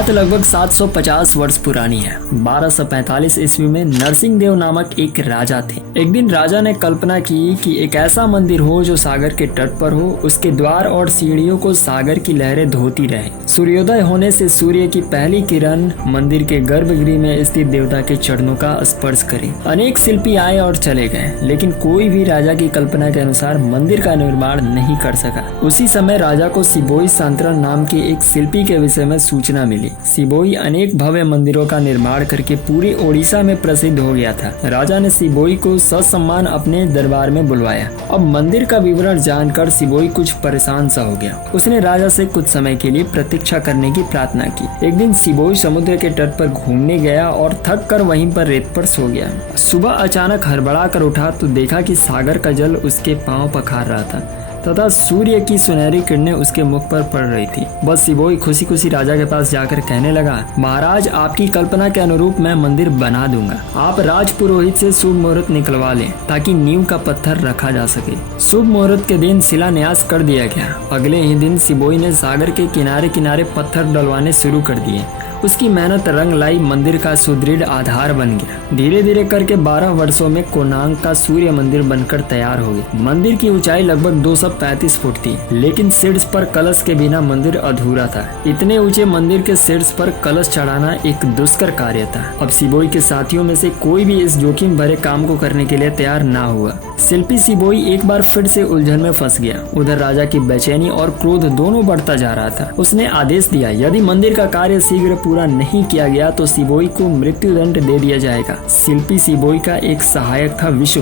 बात लगभग 750 वर्ष पुरानी है। 1245 ईस्वी में नरसिंह देव नामक एक राजा थे। एक दिन राजा ने कल्पना की कि एक ऐसा मंदिर हो जो सागर के तट पर हो, उसके द्वार और सीढ़ियों को सागर की लहरें धोती रहे। सूर्योदय होने से सूर्य की पहली किरण मंदिर के गर्भगृह में स्थित देवता के चरणों का स्पर्श करे। अनेक शिल्पी आए और चले गए, लेकिन कोई भी राजा की कल्पना के अनुसार मंदिर का निर्माण नहीं कर सका। उसी समय राजा को सिबोई सांतरा नाम के एक शिल्पी के विषय में सूचना मिली। सिबोई अनेक भव्य मंदिरों का निर्माण करके पूरे ओडिशा में प्रसिद्ध हो गया था। राजा ने सिबोई को ससम्मान अपने दरबार में बुलवाया। अब मंदिर का विवरण जानकर सिबोई कुछ परेशान सा हो गया। उसने राजा से कुछ समय के लिए प्रतीक्षा करने की प्रार्थना की। एक दिन सिबोई समुद्र के तट पर घूमने गया और थक कर वहीं पर रेत पर सो गया। सुबह अचानक हड़बड़ा कर उठा तो देखा कि सागर का जल उसके पांव पखार रहा था तथा सूर्य की सुनहरी किरणें उसके मुख पर पड़ रही थी। बस सिबोई खुशी खुशी राजा के पास जाकर कहने लगा, महाराज, आपकी कल्पना के अनुरूप मैं मंदिर बना दूंगा। आप राज पुरोहित से शुभ मुहूर्त निकलवा लें ताकि नींव का पत्थर रखा जा सके। शुभ मुहूर्त के दिन शिलान्यास कर दिया गया। अगले ही दिन सिबोई ने सागर के किनारे किनारे पत्थर डलवाने शुरू कर दिए। उसकी मेहनत रंग लाई, मंदिर का सुदृढ़ आधार बन गया। धीरे धीरे करके 12 वर्षों में कोणार्क का सूर्य मंदिर बनकर तैयार हो गया। मंदिर की ऊंचाई लगभग 235 फुट थी, लेकिन शीर्ष पर कलश के बिना मंदिर अधूरा था। इतने ऊंचे मंदिर के शीर्ष पर कलश चढ़ाना एक दुष्कर कार्य था। अब सिबोई के साथियों में से कोई भी इस जोखिम भरे काम को करने के लिए तैयार ना हुआ। शिल्पी सिबोई एक बार फिर से उलझन में फंस गया। उधर राजा की बेचैनी और क्रोध दोनों बढ़ता जा रहा था। उसने आदेश दिया, यदि मंदिर का कार्य शीघ्र पूरा नहीं किया गया तो सिबोई को मृत्यु दंड दे दिया जाएगा। शिल्पी सिबोई का एक सहायक था विशु।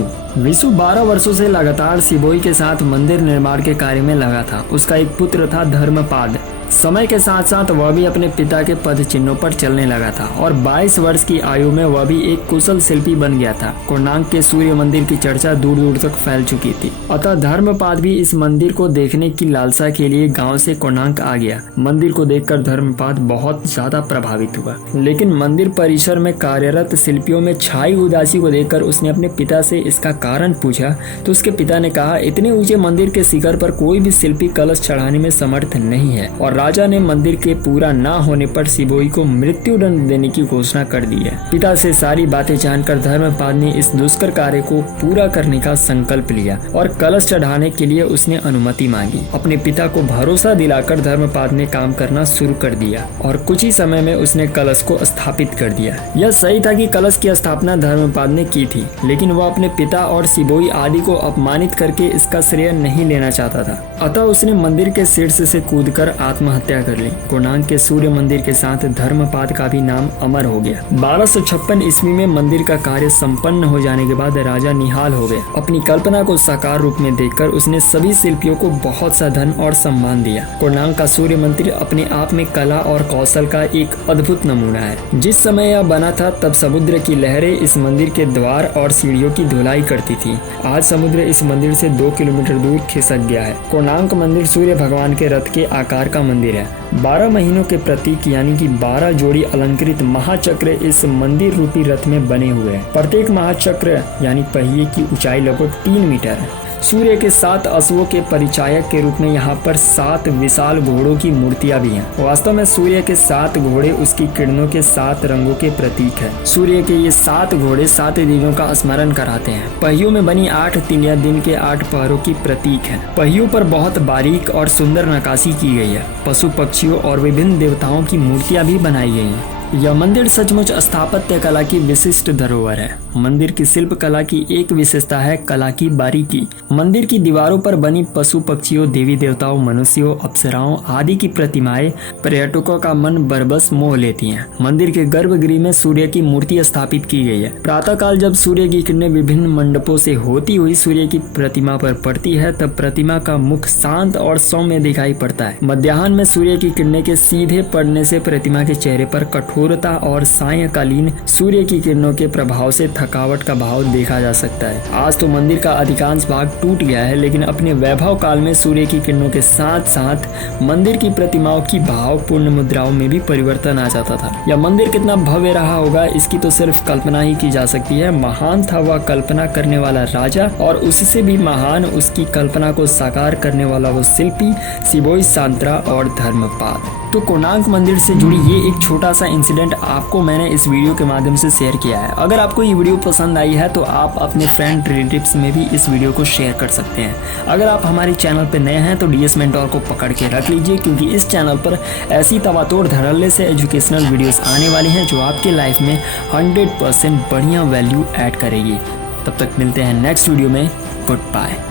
12 वर्षों से लगातार सिबोई के साथ मंदिर निर्माण के कार्य में लगा था। उसका एक पुत्र था धर्मपाद। समय के साथ साथ वह भी अपने पिता के पद चिन्हों पर चलने लगा था और 22 वर्ष की आयु में वह भी एक कुशल शिल्पी बन गया था। कोणार्क के सूर्य मंदिर की चर्चा दूर दूर तक फैल चुकी थी। अतः धर्मपाद भी इस मंदिर को देखने की लालसा के लिए गांव से कोणार्क आ गया। मंदिर को देखकर धर्मपाद बहुत ज्यादा प्रभावित हुआ, लेकिन मंदिर परिसर में कार्यरत शिल्पियों में छाई उदासी को देखकर उसने अपने पिता से इसका कारण पूछा तो उसके पिता ने कहा, इतने ऊंचे मंदिर के शिखर पर कोई भी शिल्पी कलश चढ़ाने में समर्थ नहीं है। और राजा ने मंदिर के पूरा ना होने पर सिबोई को मृत्यु दंड देने की घोषणा कर दी है। पिता से सारी बातें जानकर धर्मपाद ने इस दुष्कर कार्य को पूरा करने का संकल्प लिया और कलश चढ़ाने के लिए उसने अनुमति मांगी। अपने पिता को भरोसा दिलाकर धर्मपाद ने काम करना शुरू कर दिया और कुछ ही समय में उसने कलश को स्थापित कर दिया। यह सही था कि कलश की स्थापना धर्मपाद ने की थी, लेकिन वह अपने पिता और सिबोई आदि को अपमानित करके इसका श्रेय नहीं लेना चाहता था। अतः उसने मंदिर के शीर्ष से कूदकर आत्महत्या कर ली। कोणार्क के सूर्य मंदिर के साथ धर्मपाद का भी नाम अमर हो गया। 1256 ईस्वी में मंदिर का कार्य संपन्न हो जाने के बाद राजा निहाल हो गया। अपनी कल्पना को साकार रूप में देखकर उसने सभी शिल्पियों को बहुत सा धन और सम्मान दिया। कोणार्क का सूर्य मंदिर अपने आप में कला और कौशल का एक अद्भुत नमूना है। जिस समय यह बना था तब समुद्र की लहरें इस मंदिर के द्वार और सीढ़ियों की धुलाई करती थी। आज समुद्र इस मंदिर से 2 किलोमीटर दूर खिसक गया है। कोणार्क मंदिर सूर्य भगवान के रथ के आकार का मंदिर है। 12 महीनों के प्रतीक यानी कि 12 जोड़ी अलंकृत महाचक्र इस मंदिर रूपी रथ में बने हुए हैं। प्रत्येक महाचक्र यानी पहिए की ऊंचाई लगभग 3 मीटर है। सूर्य के 7 अश्वों के परिचायक के रूप में यहाँ पर 7 विशाल घोड़ों की मूर्तियां भी हैं। वास्तव में सूर्य के 7 घोड़े उसकी किरणों के 7 रंगों के प्रतीक है। सूर्य के ये 7 घोड़े 7 दिनों का स्मरण कराते हैं। पहियों में बनी 8 तिलियां दिन के 8 पहरों की प्रतीक है। पहियों पर बहुत बारीक और सुंदर नक्काशी की गई है। पशु पक्षियों और विभिन्न देवताओं की मूर्तियां भी बनाई गई हैं। यह मंदिर सचमुच स्थापत्य कला की विशिष्ट धरोहर है। मंदिर की शिल्प कला की एक विशेषता है कला की बारीकी। मंदिर की दीवारों पर बनी पशु पक्षियों, देवी देवताओं, मनुष्यों, अप्सराओं आदि की प्रतिमाएं पर्यटकों का मन बरबस मोह लेती हैं। मंदिर के गर्भगृह में सूर्य की मूर्ति स्थापित की गई है। प्रातःकाल जब सूर्य की किरणें विभिन्न मंडपों से होती हुई सूर्य की प्रतिमा पर पड़ती है तब प्रतिमा का मुख शांत और सौम्य दिखाई पड़ता है। मध्याह्न में सूर्य की किरणें के सीधे पड़ने से प्रतिमा के चेहरे पर कठोरता और सायंकालीन सूर्य की किरणों के प्रभाव से थकावट का भाव देखा जा सकता है। आज तो मंदिर का अधिकांश भाग टूट गया है, लेकिन अपने वैभव काल में सूर्य की किरणों के साथ साथ मंदिर की प्रतिमाओं की भावपूर्ण मुद्राओं में भी परिवर्तन आ जाता था। यह मंदिर कितना भव्य रहा होगा इसकी तो सिर्फ कल्पना ही की जा सकती है। महान था वह कल्पना करने वाला राजा और उससे भी महान उसकी कल्पना को साकार करने वाला वो शिल्पी सिबोई सांतरा और धर्मपाद। तो कोणार्क मंदिर से जुड़ी ये एक छोटा सा इंसिडेंट आपको मैंने इस वीडियो के माध्यम से शेयर किया है। अगर आपको ये वीडियो पसंद आई है तो आप अपने फ्रेंड रिलेटिव्स में भी इस वीडियो को शेयर कर सकते हैं। अगर आप हमारे चैनल पर नए हैं तो डीएस मेंटोर को पकड़ के रख लीजिए, क्योंकि इस चैनल पर ऐसी तवातोड़ धड़ल्ले से एजुकेशनल वीडियोस आने वाली हैं जो आपके लाइफ में 100% बढ़िया वैल्यू ऐड करेगी। तब तक मिलते हैं नेक्स्ट वीडियो में। Good bye.